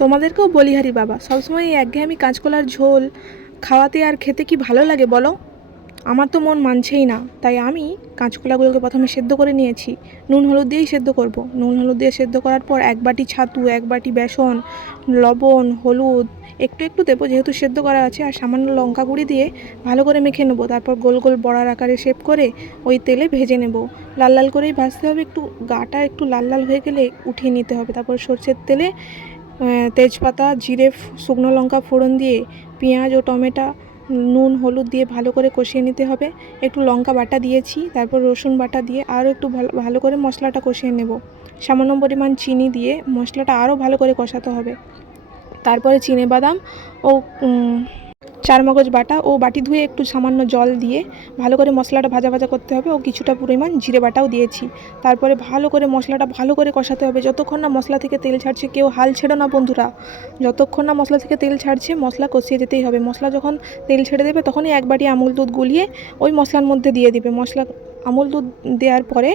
তোমাদেরকেও বলিহারি বাবা, সবসময় এই একঘেয়েমি কাঁচকলার ঝোল খাওয়াতে আর খেতে কি ভালো লাগে বলো? আমার তো মন মানছেই না, তাই আমি কাঁচকলাগুলোকে প্রথমে সেদ্ধ করে নিয়েছি। নুন, হলুদ দিয়েই সেদ্ধ করব। নুন, হলুদ দিয়ে সেদ্ধ করার পর এক বাটি ছাতু, এক বাটি বেসন, লবণ, হলুদ, একটু একটু দেবো, যেহেতু সেদ্ধ করা আছে, আর সামান্য লঙ্কা গুঁড়ি দিয়ে ভালো করে মেখে নেব। তারপর গোল গোল বড়ার আকারে শেপ করে ওই তেলে ভেজে নেব। লাল লাল করেই ভাজতে হবে, একটু গাটা একটু লাল লাল হয়ে গেলে উঠিয়ে নিতে হবে। তারপর সর্ষের তেলে তেজপাতা, জিরে শুকনো লঙ্কা ফোড়ন দিয়ে পেঁয়াজ ও টমেটো, নুন, হলুদ দিয়ে ভালো করে কষিয়ে নিতে হবে। একটু লঙ্কা বাটা দিয়েছি, তারপর রসুন বাটা দিয়ে আরও একটু ভালো ভালো করে মশলাটা কষিয়ে নেব। সামান্য পরিমাণ চিনি দিয়ে মশলাটা আরও ভালো করে কষাতে হবে। তারপরে চিনে বাদাম ও উম, চারমগজ বাটা ও বাটি ধুয়ে একটু সামান্য জল দিয়ে ভালো করে মশলাটা ভাজা ভাজা করতে হবে ও কিছুটা পরিমাণ জিরে বাটাও দিয়েছি। তারপরে ভালো করে মশলাটা ভালো করে কষাতে হবে। যতক্ষণ না মশলা থেকে তেল ছাড়ছে কেউ হাল ছেড়ো না বন্ধুরা। যতক্ষণ না মশলা থেকে তেল ছাড়ছে মশলা কষিয়ে যেতেই হবে। মশলা যখন তেল ছেড়ে দেবে তখনই এক বাটি আমুল দুধ গুলিয়ে ওই মশলার মধ্যে দিয়ে দিবে। মশলা আমুল দুধ দেওয়ার পরে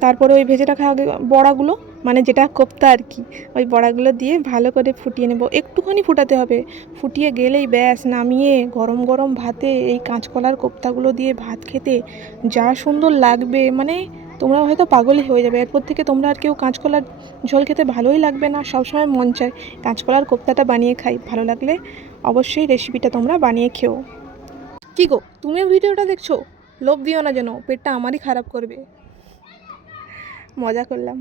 তারপরে ওই ভেজে রাখা আগে বড়াগুলো মানে যেটা কোপ্তা আর কি, ওই বড়াগুলো দিয়ে ভালো করে ফুটিয়ে নেব। একটুখানি ফুটাতে হবে। ফুটিয়ে গেলেই ব্যাস, নামিয়ে গরম গরম ভাতে এই কাঁচকলার কোপ্তাগুলো দিয়ে ভাত খেতে যা সুন্দর লাগবে। মানে তোমরা হয়তো পাগলই হয়ে যাবে। এরপর থেকে তোমরা আর কেউ কাঁচকলার ঝোল খেতে ভালোই লাগবে না। সবসময় মন চায় কাঁচকলার কোপ্তাটা বানিয়ে খাই। ভালো লাগলে অবশ্যই রেসিপিটা তোমরা বানিয়ে খেও। কী গো, তুমিও ভিডিওটা দেখছ? লোভ দিও না যেন, পেটটা আমারই খারাপ করবে। মজা করলাম।